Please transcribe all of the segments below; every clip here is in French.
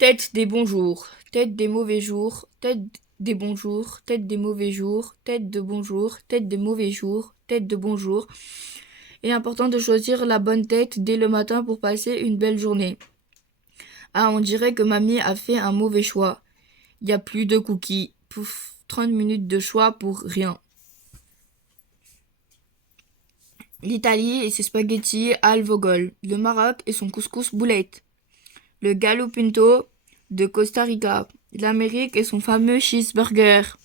Tête des bons jours, tête des mauvais jours, tête des bons jours, tête des mauvais jours, tête de bons jours, tête des mauvais jours, tête de bons jours. Il est important de choisir la bonne tête dès le matin pour passer une belle journée. Ah, on dirait que mamie a fait un mauvais choix. Il n'y a plus de cookies. Pouf, 30 minutes de choix pour rien. L'Italie et ses spaghettis al vogol. Le Maroc et son couscous boulette. Le gallo pinto de Costa Rica. L'Amérique et son fameux cheeseburger.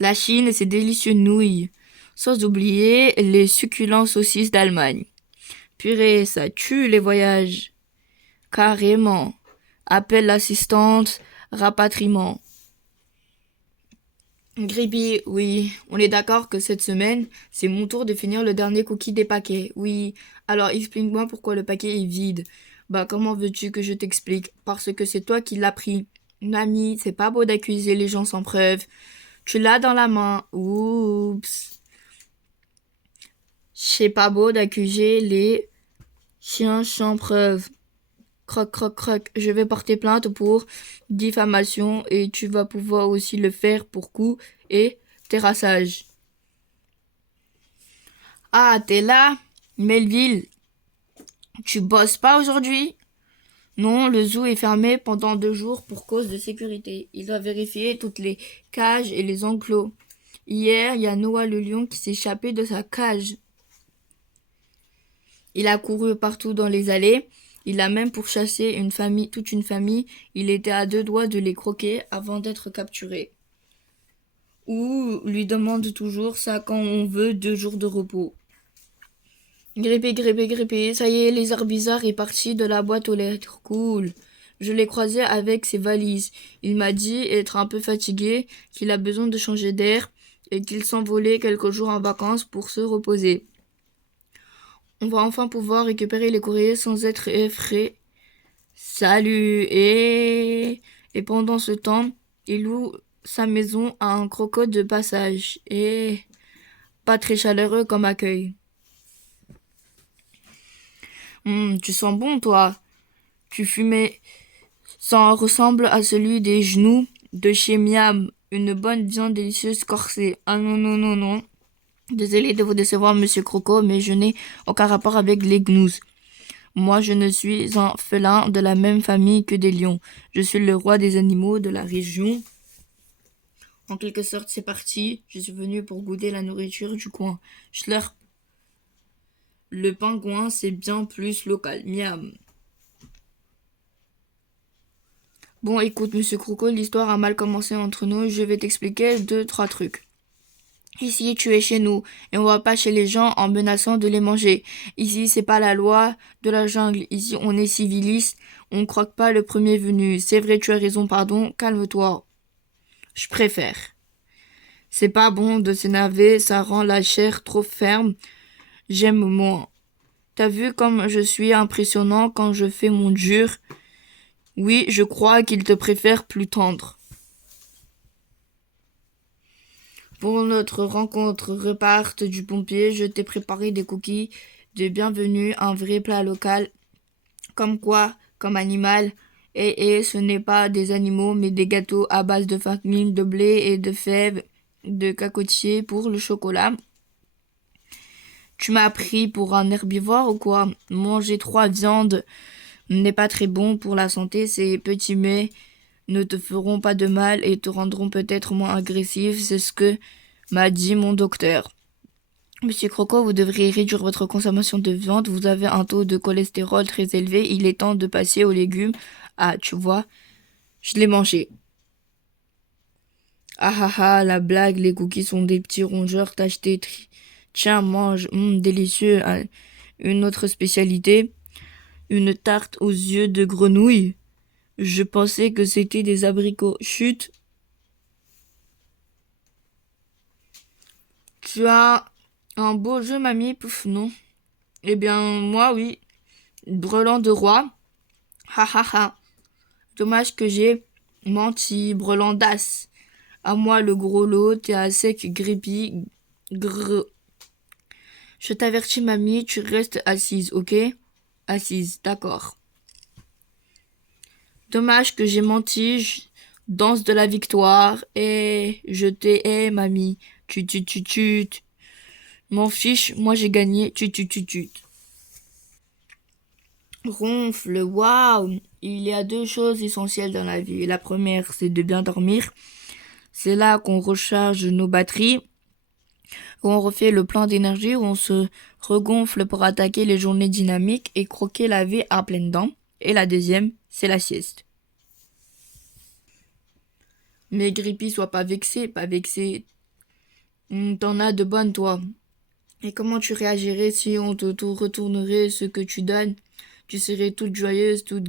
La Chine et ses délicieux nouilles. Sans oublier les succulents saucisses d'Allemagne. Purée, ça tue les voyages. Carrément. Appelle l'assistante, rapatriement. Grippy, oui. On est d'accord que cette semaine, c'est mon tour de finir le dernier cookie des paquets. Oui. Alors explique-moi pourquoi le paquet est vide. Bah comment veux-tu que je t'explique? Parce que c'est toi qui l'as pris. Mamie, c'est pas beau d'accuser les gens sans preuve. Tu l'as dans la main. Oups. C'est pas beau d'accuser les chiens sans preuve. Croc, croc, croc. Je vais porter plainte pour diffamation et tu vas pouvoir aussi le faire pour coup et terrassage. Ah, t'es là? Melville, tu bosses pas aujourd'hui? Non, le zoo est fermé pendant 2 jours pour cause de sécurité. Il doit vérifier toutes les cages et les enclos. Hier, il y a Noah le lion qui s'est échappé de sa cage. Il a couru partout dans les allées. Il a même pourchassé toute une famille. Il était à 2 doigts de les croquer avant d'être capturé. Ou lui demande toujours ça quand on veut 2 jours de repos. Grippé, grippé, grippé. Ça y est, les bizarre est parti de la boîte aux lettres. Cool. Je l'ai croisé avec ses valises. Il m'a dit être un peu fatigué, qu'il a besoin de changer d'air et qu'il s'envolait quelques jours en vacances pour se reposer. On va enfin pouvoir récupérer les courriers sans être effrayé. Salut! Et pendant ce temps, il loue sa maison à un croco de passage. Et pas très chaleureux comme accueil. Tu sens bon, toi. Tu fumais. Ça ressemble à celui des genoux de chez Miam. Une bonne viande délicieuse corsée. Ah non, non, non, non. Désolé de vous décevoir, monsieur Croco, mais je n'ai aucun rapport avec les gnous. Moi, je ne suis un félin de la même famille que des lions. Je suis le roi des animaux de la région. En quelque sorte, c'est parti. Je suis venu pour goûter la nourriture du coin. Schlurp. Le pingouin, c'est bien plus local. Miam. Bon, écoute, monsieur Croco, l'histoire a mal commencé entre nous. Je vais t'expliquer 2, 3 trucs. Ici, tu es chez nous, et on va pas chez les gens en menaçant de les manger. Ici, c'est pas la loi de la jungle. Ici, on est civiliste. On croque pas le premier venu. C'est vrai, tu as raison, pardon. Calme-toi. Je préfère. C'est pas bon de s'énerver, ça rend la chair trop ferme. J'aime moins. T'as vu comme je suis impressionnant quand je fais mon dur? Oui, je crois qu'il te préfère plus tendre. Pour notre rencontre reparte du pompier, je t'ai préparé des cookies de bienvenue, un vrai plat local. Comme quoi, comme animal. Et ce n'est pas des animaux, mais des gâteaux à base de farine, de blé et de fèves, de cacotier pour le chocolat. Tu m'as pris pour un herbivore ou quoi? Manger 3 viandes n'est pas très bon pour la santé. Ces petits mets ne te feront pas de mal et te rendront peut-être moins agressif. C'est ce que m'a dit mon docteur. Monsieur Croco, vous devriez réduire votre consommation de viande. Vous avez un taux de cholestérol très élevé. Il est temps de passer aux légumes. Ah, tu vois, je l'ai mangé. Ah ah ah, la blague, les cookies sont des petits rongeurs tachetés. Tiens, mange, délicieux. Ah, une autre spécialité, une tarte aux yeux de grenouille. Je pensais que c'était des abricots. Chut, tu as un beau jeu, mamie? Pouf, non. Eh bien, moi, oui. Brelan de roi. Ha ha ha. Dommage que j'ai menti, brelan d'as. À moi le gros lot, t'es à sec, grippy. Grrr. Je t'avertis, mamie, tu restes assise, ok? Assise, d'accord. Dommage que j'ai menti, danse de la victoire, et je t'ai, mamie, tu. M'en fiche, moi j'ai gagné, tu. Ronfle, waouh! Il y a deux choses essentielles dans la vie. La première, c'est de bien dormir. C'est là qu'on recharge nos batteries, où on refait le plein d'énergie, où on se regonfle pour attaquer les journées dynamiques et croquer la vie à pleines dents. Et la deuxième, c'est la sieste. Mais Grippy, sois pas vexé, pas vexé. T'en as de bonnes, toi. Et comment tu réagirais si on te tout retournerait ce que tu donnes? Tu serais toute joyeuse, toute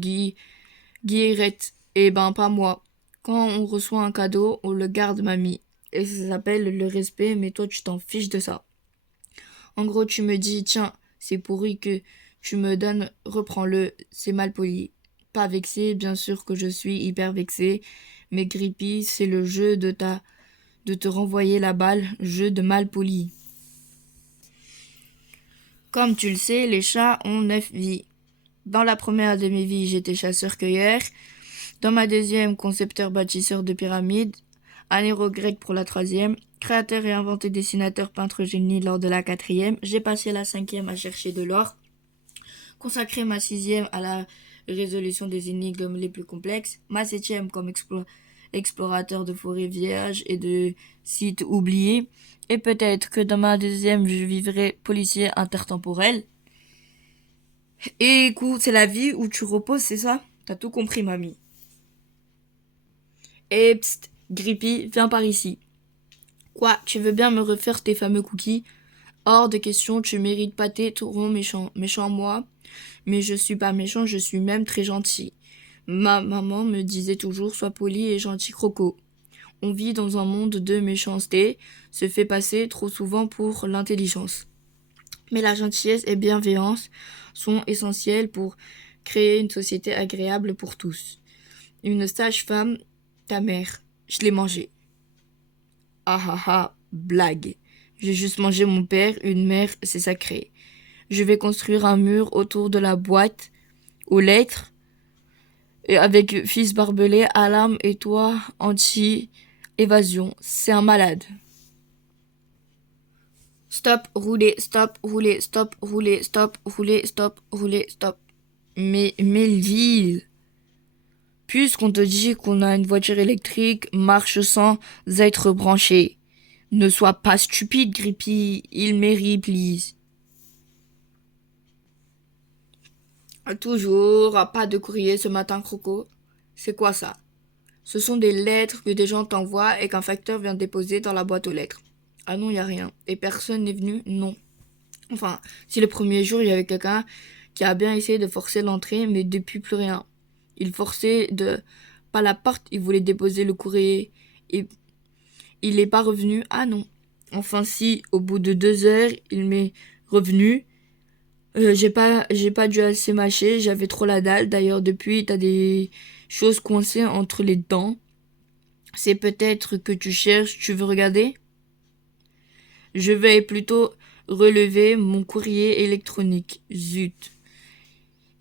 guillerette. Eh ben, pas moi. Quand on reçoit un cadeau, on le garde, mamie. Et ça s'appelle le respect, mais toi, tu t'en fiches de ça. En gros, tu me dis, tiens, c'est pourri que tu me donnes, reprends-le, c'est mal poli. Pas vexé, bien sûr que je suis hyper vexé, mais Grippy, c'est le jeu de te renvoyer la balle, jeu de mal poli. Comme tu le sais, les chats ont 9 vies. Dans la première de mes vies, j'étais chasseur-cueilleur. Dans ma deuxième, concepteur-bâtisseur de pyramides. Un héros grec pour la troisième. Créateur et inventeur, dessinateur, peintre génie lors de la quatrième. J'ai passé la cinquième à chercher de l'or. Consacré ma sixième à la résolution des énigmes les plus complexes. Ma septième comme explorateur de forêts vierges et de sites oubliés. Et peut-être que dans ma deuxième, je vivrai policier intertemporel. Et écoute, c'est la vie où tu reposes, c'est ça? T'as tout compris, mamie. Et psst, Grippy, viens par ici. Quoi, tu veux bien me refaire tes fameux cookies? Hors de question, tu mérites pas tes trop méchant. Méchant moi? Mais je suis pas méchant, je suis même très gentil. Ma maman me disait toujours, sois poli et gentil croco. On vit dans un monde de méchanceté, se fait passer trop souvent pour l'intelligence. Mais la gentillesse et bienveillance sont essentielles pour créer une société agréable pour tous. Une sage-femme, ta mère, je l'ai mangée. Ah ah ah, blague. J'ai juste mangé mon père, une mère, c'est sacré. Je vais construire un mur autour de la boîte aux lettres et avec fils barbelé, alarme et toit anti-évasion. C'est un malade. Stop, rouler, stop, rouler, stop, rouler, stop, rouler, stop, rouler, stop. Mais Melville, puisqu'on te dit qu'on a une voiture électrique, marche sans être branchée. Ne sois pas stupide, Grippy. Il mérite, please. Toujours, pas de courrier ce matin, Croco. C'est quoi ça? Ce sont des lettres que des gens t'envoient et qu'un facteur vient déposer dans la boîte aux lettres. Ah non, y a rien. Et personne n'est venu? Non. Enfin, si le premier jour, il y avait quelqu'un qui a bien essayé de forcer l'entrée, mais depuis plus rien. Il forçait pas la porte, il voulait déposer le courrier. Et il n'est pas revenu. Ah non. Enfin si, au bout de 2 heures, il m'est revenu. J'ai pas dû assez mâcher, j'avais trop la dalle. D'ailleurs, depuis, t'as des choses coincées entre les dents. C'est peut-être que tu cherches, tu veux regarder? Je vais plutôt relever mon courrier électronique. Zut.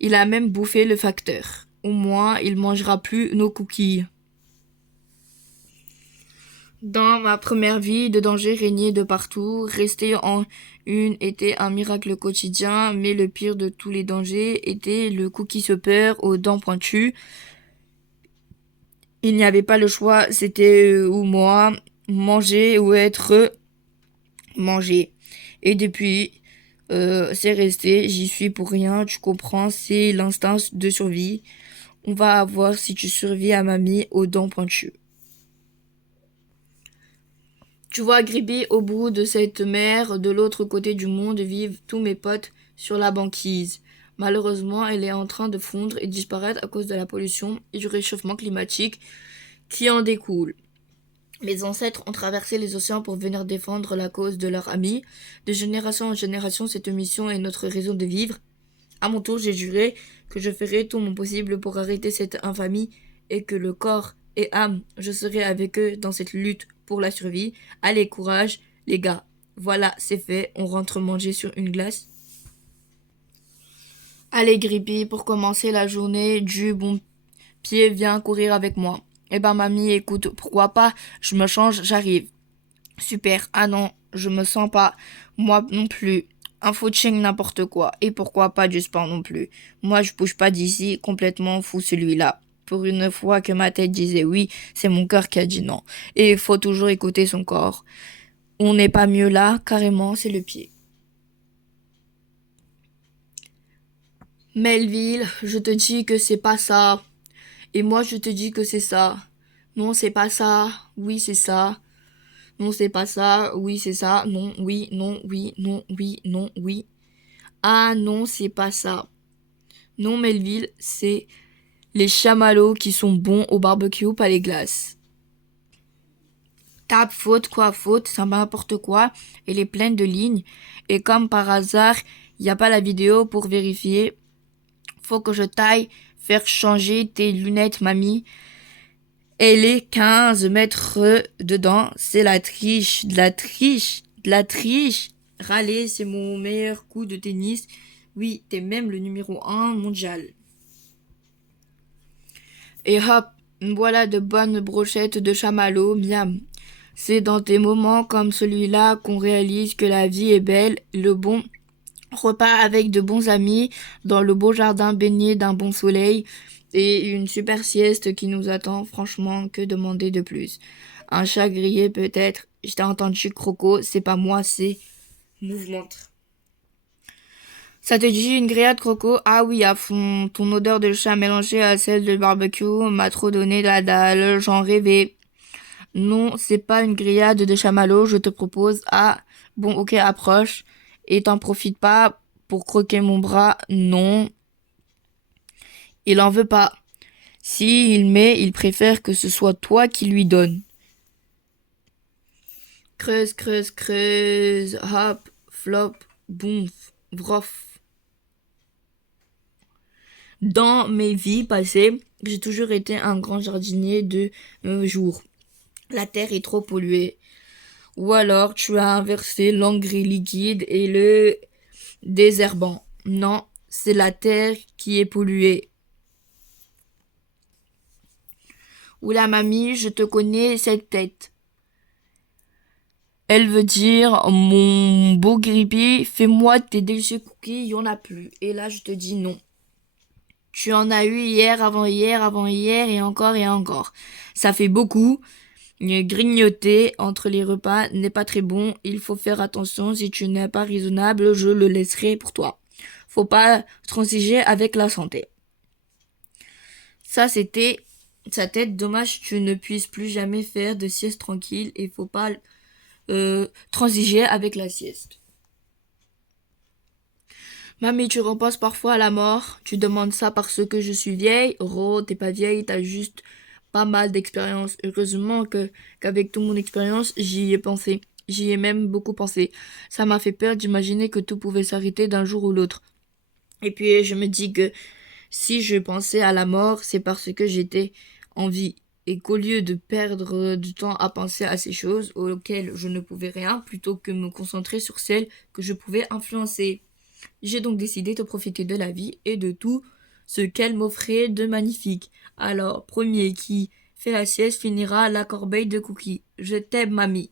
Il a même bouffé le facteur. Au moins, il mangera plus nos cookies. Dans ma première vie, de danger régnait de partout. Rester en une était un miracle quotidien, mais le pire de tous les dangers était le cookie supper aux dents pointues. Il n'y avait pas le choix, c'était ou moi, manger ou être mangé. Et depuis, c'est resté, j'y suis pour rien, tu comprends, c'est l'instinct de survie. On va voir si tu survis à mamie aux dents pointues. Tu vois, Grippy, au bout de cette mer, de l'autre côté du monde, vivent tous mes potes sur la banquise. Malheureusement, elle est en train de fondre et disparaître à cause de la pollution et du réchauffement climatique qui en découle. Mes ancêtres ont traversé les océans pour venir défendre la cause de leurs amis. De génération en génération, cette mission est notre raison de vivre. À mon tour, j'ai juré que je ferai tout mon possible pour arrêter cette infamie et que le corps et âme, je serai avec eux dans cette lutte pour la survie. Allez, courage, les gars. Voilà, c'est fait, on rentre manger sur une glace. Allez, Grippy, pour commencer la journée, du bon Pied, viens courir avec moi. Eh ben, mamie, écoute, pourquoi pas? Je me change, j'arrive. Super. Ah non, je me sens pas. Moi non plus. Un footing n'importe quoi. Et pourquoi pas du sport non plus. Moi, je bouge pas d'ici, complètement fou celui-là. Pour une fois que ma tête disait oui, c'est mon cœur qui a dit non. Et il faut toujours écouter son corps. On n'est pas mieux là, carrément, c'est le pied. Melville, je te dis que c'est pas ça. Et moi, je te dis que c'est ça. Non, c'est pas ça. Oui, c'est ça. Non, c'est pas ça. Oui, c'est ça. Non, oui, non, oui, non, oui, non, oui. Ah non, c'est pas ça. Non, Melville, c'est les chamallows qui sont bons au barbecue, pas les glaces. Tape, faute, quoi, faute, ça m'importe quoi. Elle est pleine de lignes. Et comme par hasard, il n'y a pas la vidéo pour vérifier. Faut que je taille faire changer tes lunettes, mamie. Elle est 15 mètres dedans. C'est la triche, de la triche, de la triche. Râler, c'est mon meilleur coup de tennis. Oui, t'es même le numéro 1 mondial. Et hop, voilà de bonnes brochettes de chamallow, miam. C'est dans des moments comme celui-là qu'on réalise que la vie est belle, le bon repas avec de bons amis, dans le beau jardin baigné d'un bon soleil, et une super sieste qui nous attend, franchement, que demander de plus. Un chat grillé peut-être, je t'ai entendu croco, c'est pas moi, c'est mouvement. Ça te dit une grillade croco? Ah oui, à fond. Ton odeur de chat mélangée à celle de barbecue m'a trop donné la dalle. J'en rêvais. Non, c'est pas une grillade de chamallow, je te propose. Ah, bon, ok, approche. Et t'en profites pas pour croquer mon bras? Non, il en veut pas. Si il met, il préfère que ce soit toi qui lui donne. Creuse, creuse, creuse. Hop, flop, boum, vrof. Dans mes vies passées, j'ai toujours été un grand jardinier de jour. La terre est trop polluée. Ou alors tu as inversé l'engrais liquide et le désherbant. Non, c'est la terre qui est polluée. Oula mamie, je te connais cette tête. Elle veut dire, mon beau grippy, fais-moi tes délicieux cookies, il y en a plus. Et là, je te dis non. Tu en as eu hier, avant hier et encore et encore. Ça fait beaucoup. Grignoter entre les repas n'est pas très bon. Il faut faire attention. Si tu n'es pas raisonnable, je le laisserai pour toi. Faut pas transiger avec la santé. Ça, c'était sa tête. Dommage que tu ne puisses plus jamais faire de sieste tranquille. Et faut pas transiger avec la sieste. Mamie, tu repenses parfois à la mort. Tu demandes ça parce que je suis vieille. Oh, t'es pas vieille, t'as juste pas mal d'expérience. Heureusement qu'avec toute mon expérience, j'y ai pensé. J'y ai même beaucoup pensé. Ça m'a fait peur d'imaginer que tout pouvait s'arrêter d'un jour ou l'autre. Et puis je me dis que si je pensais à la mort, c'est parce que j'étais en vie. Et qu'au lieu de perdre du temps à penser à ces choses auxquelles je ne pouvais rien, plutôt que me concentrer sur celles que je pouvais influencer. J'ai donc décidé de profiter de la vie et de tout ce qu'elle m'offrait de magnifique. Alors, premier qui fait la sieste finira la corbeille de cookies. Je t'aime, mamie.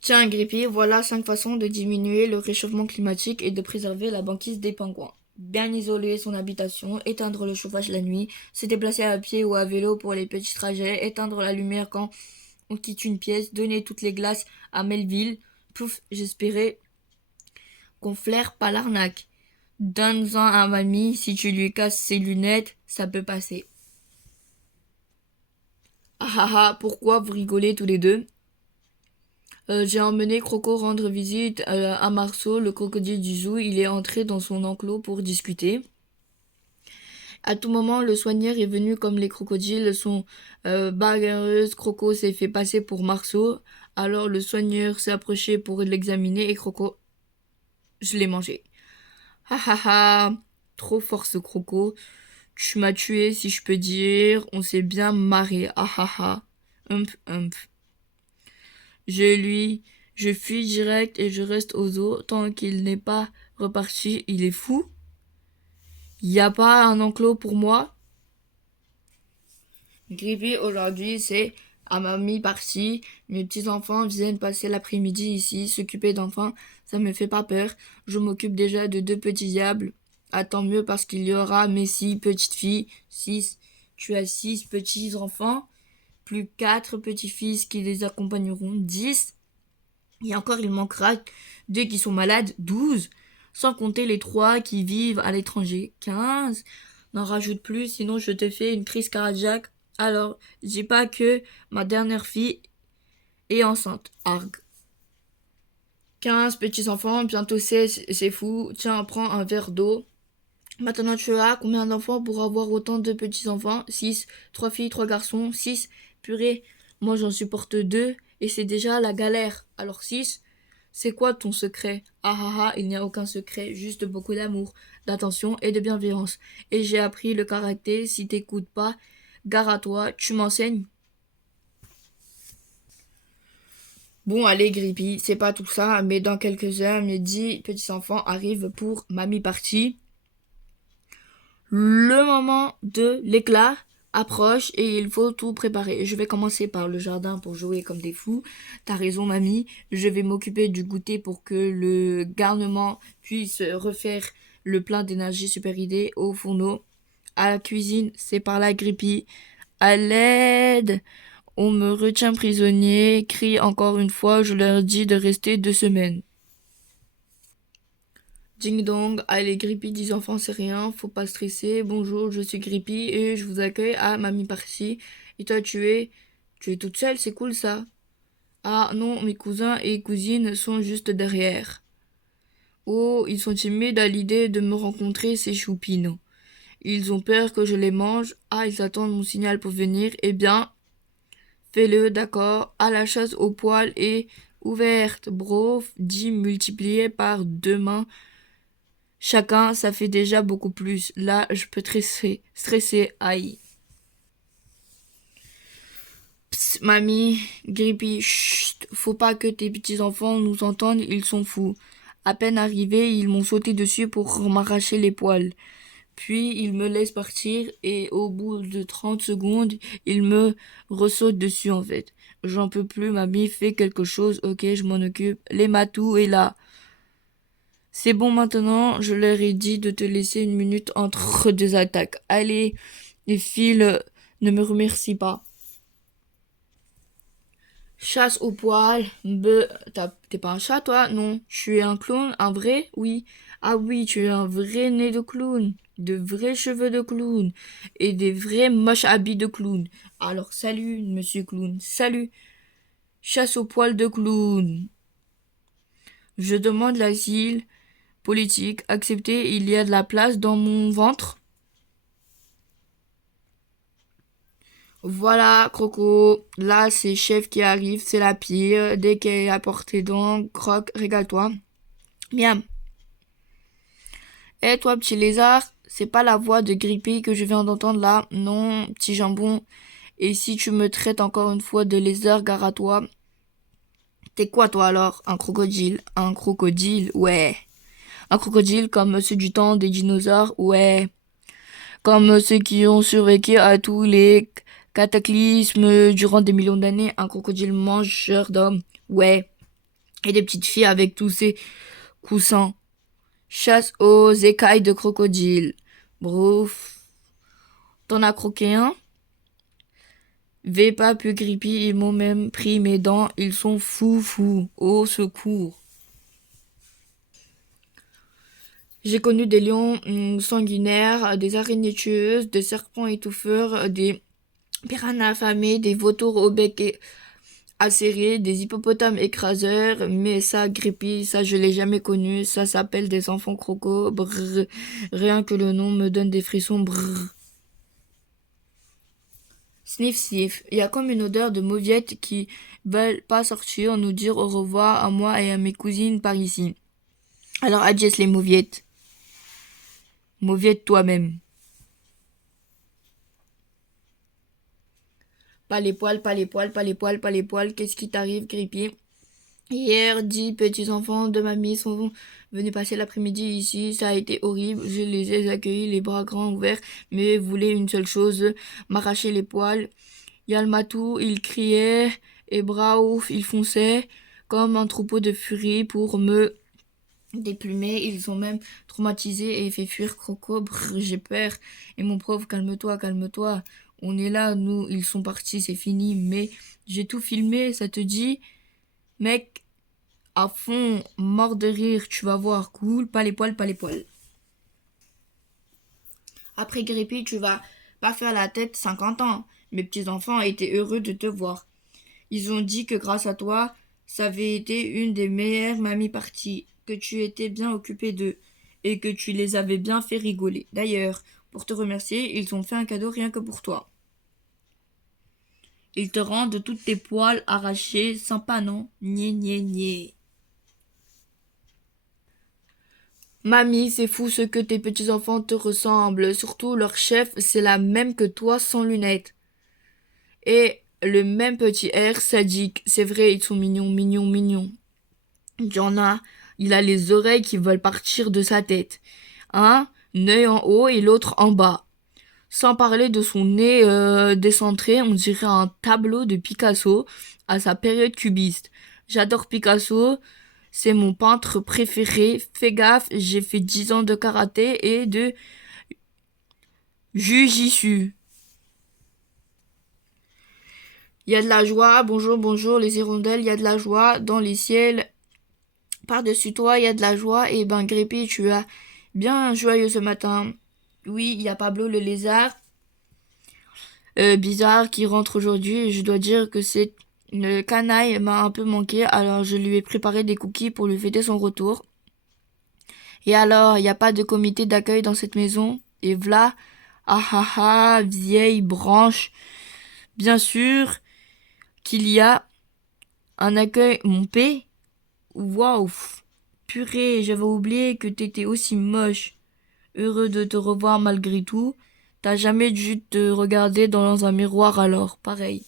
Tiens, Grippy, voilà 5 façons de diminuer le réchauffement climatique et de préserver la banquise des pingouins. Bien isoler son habitation, éteindre le chauffage la nuit, se déplacer à pied ou à vélo pour les petits trajets, éteindre la lumière quand on quitte une pièce, donner toutes les glaces à Melville. Pouf, j'espérais qu'on flaire pas l'arnaque. Donne-en à mamie, si tu lui casses ses lunettes, ça peut passer. Ah ah ah, pourquoi vous rigolez tous les deux? J'ai emmené Croco rendre visite à Marceau, le crocodile du zoo. Il est entré dans son enclos pour discuter. À tout moment, le soigneur est venu comme les crocodiles sont bagarreuses. Croco s'est fait passer pour Marceau. Alors le soigneur s'est approché pour l'examiner et Croco, je l'ai mangé. Ha ha ha, trop fort ce Croco. Tu m'as tué si je peux dire. On s'est bien marré. Ah ah ah. Hump hump. Je fuis direct et je reste aux eaux tant qu'il n'est pas reparti. Il est fou. Y a pas un enclos pour moi? Grippy, aujourd'hui, c'est à mamie partie. Mes petits-enfants viennent passer l'après-midi ici, s'occuper d'enfants. Ça me fait pas peur. Je m'occupe déjà de 2 petits diables. Ah, tant mieux parce qu'il y aura mes 6 petites filles. 6. Tu as 6 petits-enfants, plus 4 petits-fils qui les accompagneront. 10. Et encore, il manquera 2 qui sont malades. 12. Sans compter les 3 qui vivent à l'étranger. 15. N'en rajoute plus, sinon je te fais une crise cardiaque. Alors, dis pas que ma dernière fille est enceinte. Arg. 15 petits-enfants, bientôt 16, c'est fou. Tiens, prends un verre d'eau. Maintenant, tu as combien d'enfants pour avoir autant de petits-enfants? 6. 3 filles, 3 garçons. 6. Purée, moi j'en supporte 2 et c'est déjà la galère. Alors 6. C'est quoi ton secret? Ah ah ah, il n'y a aucun secret, juste beaucoup d'amour, d'attention et de bienveillance. Et j'ai appris le karaté, si t'écoutes pas, gare à toi, tu m'enseignes? Bon, allez, Grippy, c'est pas tout ça, mais dans quelques heures, mes 10 petits-enfants arrivent pour mamie partie. Le moment de l'éclat approche et il faut tout préparer. Je vais commencer par le jardin pour jouer comme des fous. T'as raison, mamie. Je vais m'occuper du goûter pour que le garnement puisse refaire le plein d'énergie super idée au fourneau. À la cuisine, c'est par la Grippy. À l'aide! On me retient prisonnier, crie encore une fois, je leur dis de rester 2 semaines. Ding dong, allez Grippy, 10 enfants, c'est rien, faut pas stresser. Bonjour, je suis Grippy et je vous accueille à mamie partie. Et toi, tu es toute seule, c'est cool ça. Ah non, mes cousins et cousines sont juste derrière. Oh, ils sont timides à l'idée de me rencontrer, ces choupines. Ils ont peur que je les mange. Ah, ils attendent mon signal pour venir. Eh bien, fais-le, d'accord. À la chasse aux poils et ouverte. Brof, 10 multiplié par 2 mains. Chacun, ça fait déjà beaucoup plus. Là, je peux stresser, aïe. Psst, mamie, Grippy, chut, faut pas que tes petits-enfants nous entendent, ils sont fous. À peine arrivés, ils m'ont sauté dessus pour m'arracher les poils. Puis, ils me laissent partir et au bout de 30 secondes, ils me ressautent dessus en fait. J'en peux plus, mamie, fais quelque chose, ok, je m'en occupe. Les matous est là. C'est bon maintenant, je leur ai dit de te laisser 1 minute entre 2 attaques. Allez, les filles, ne me remercie pas. Chasse au poil. T'es pas un chat, toi? Non. Je suis un clown, un vrai? Oui. Ah oui, tu es un vrai nez de clown, de vrais cheveux de clown et des vrais moches habits de clown. Alors salut, monsieur clown, salut. Chasse au poil de clown. Je demande l'asile politique. Accepté, il y a de la place dans mon ventre. Voilà, Croco. Là, c'est Chef qui arrive, c'est la pire. Dès qu'elle est à portée donc, croque, régale-toi. Miam. Eh, toi, petit lézard, c'est pas la voix de Grippy que je viens d'entendre là. Non, petit jambon. Et si tu me traites encore une fois de lézard, gare à toi. T'es quoi, toi, alors? Un crocodile. Un crocodile, ouais. Un crocodile comme ceux du temps des dinosaures, ouais. Comme ceux qui ont survécu à tous les cataclysmes durant des millions d'années. Un crocodile mangeur d'hommes, ouais. Et des petites filles avec tous ces coussins. Chasse aux écailles de crocodile. Brouf. T'en as croqué un? Vais pas plus Grippy, ils m'ont même pris mes dents, ils sont fous. Au secours. J'ai connu des lions sanguinaires, des araignées tueuses, des serpents étouffeurs, des piranhas affamés, des vautours au bec acéré, des hippopotames écraseurs, mais ça, Grippy, ça je l'ai jamais connu, ça s'appelle des enfants crocos, brrr. Rien que le nom me donne des frissons, brrr. Sniff, sniff. Il y a comme une odeur de mauviettes qui veulent pas sortir, nous dire au revoir à moi et à mes cousines par ici. Alors, adieu les mauviettes. Mauviette toi-même. Pas les poils, pas les poils, pas les poils, pas les poils. Qu'est-ce qui t'arrive, Grippy? Hier, 10 petits-enfants de mamie sont venus passer l'après-midi ici. Ça a été horrible. Je les ai accueillis les bras grands ouverts, mais voulaient une seule chose, m'arracher les poils. Yalmatou, il criait, et Braouf, il fonçait comme un troupeau de furies pour me déplumer. Ils ont même traumatisé et fait fuir Croco. Brr, j'ai peur. Et mon pauvre, calme-toi, calme-toi. On est là, nous, ils sont partis, c'est fini. Mais j'ai tout filmé, ça te dit? Mec, à fond, mort de rire, tu vas voir. Cool, pas les poils, pas les poils. Après Grippy, tu vas pas faire la tête 50 ans. Mes petits-enfants étaient heureux de te voir. Ils ont dit que grâce à toi, ça avait été une des meilleures mamies parties, que tu étais bien occupé d'eux et que tu les avais bien fait rigoler. D'ailleurs, pour te remercier, ils ont fait un cadeau rien que pour toi. Ils te rendent toutes tes poils arrachés, sympa non? Nié, nié, nié. Mamie, c'est fou ce que tes petits-enfants te ressemblent. Surtout leur chef, c'est la même que toi sans lunettes. Et le même petit air sadique. C'est vrai, ils sont mignons, mignons, mignons. Il y en a, il a les oreilles qui veulent partir de sa tête. Un œil en haut et l'autre en bas. Sans parler de son nez décentré, on dirait un tableau de Picasso à sa période cubiste. J'adore Picasso, c'est mon peintre préféré. Fais gaffe, j'ai fait 10 ans de karaté et de jujitsu. Il y a de la joie, bonjour, bonjour les hirondelles, il y a de la joie dans les ciels. Par-dessus toi, il y a de la joie. Et ben, Grépy, tu as bien joyeux ce matin. Oui, il y a Pablo le lézard, bizarre, qui rentre aujourd'hui. Et je dois dire que c'est le canaille m'a un peu manqué. Alors, je lui ai préparé des cookies pour lui fêter son retour. Et alors, il n'y a pas de comité d'accueil dans cette maison. Et v'là, ah ah ah, vieille branche. Bien sûr qu'il y a un accueil. Mon P. Waouh. Purée, j'avais oublié que t'étais aussi moche. Heureux de te revoir malgré tout. T'as jamais dû te regarder dans un miroir alors, pareil.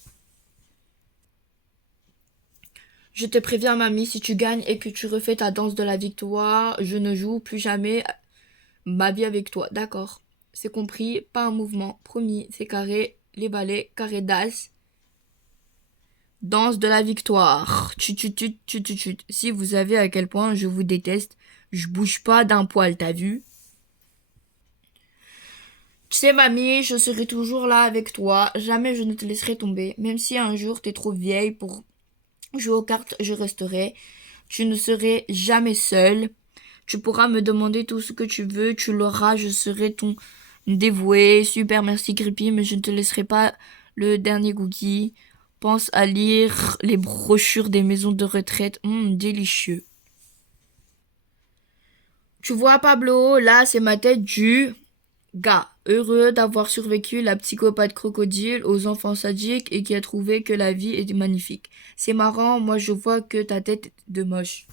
Je te préviens, mamie, si tu gagnes et que tu refais ta danse de la victoire, je ne joue plus jamais ma vie avec toi, d'accord? C'est compris, pas un mouvement, promis, c'est carré, les balais, carré d'as. Danse de la victoire. Chut, chut, chut, chut, chut, chut. Si vous savez à quel point je vous déteste, je bouge pas d'un poil, t'as vu? Tu sais, mamie, je serai toujours là avec toi. Jamais je ne te laisserai tomber. Même si un jour t'es trop vieille pour jouer aux cartes, je resterai. Tu ne serai jamais seule. Tu pourras me demander tout ce que tu veux. Tu l'auras. Je serai ton dévoué. Super, merci, Grippy, mais je ne te laisserai pas le dernier cookie. Pense à lire les brochures des maisons de retraite. Délicieux. Tu vois, Pablo, là, c'est ma tête du gars, heureux d'avoir survécu la psychopathe crocodile aux enfants sadiques et qui a trouvé que la vie était magnifique. C'est marrant, moi je vois que ta tête est de moche.